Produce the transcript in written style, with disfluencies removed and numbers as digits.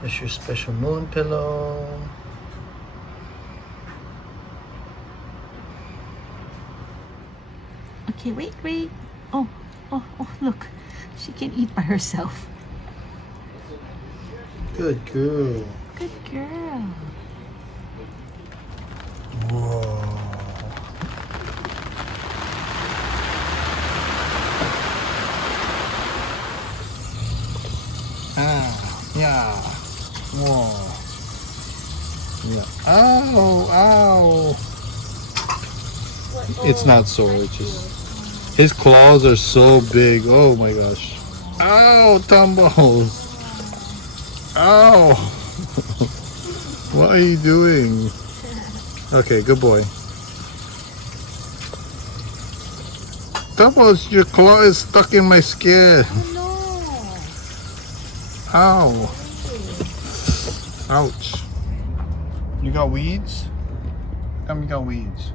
There's your special moon pillow. Okay, wait. Oh, look. She can eat by herself. Good girl. Good girl. Whoa. Yeah. Whoa. Yeah. Ow. It's not sore. It's just his claws are so big. Oh my gosh. Ow, Tumbles. Ow. What are you doing? Okay, good boy. Tumbles, your claw is stuck in my skin. Oh Ow. Ouch. You got weeds? Come, you got weeds.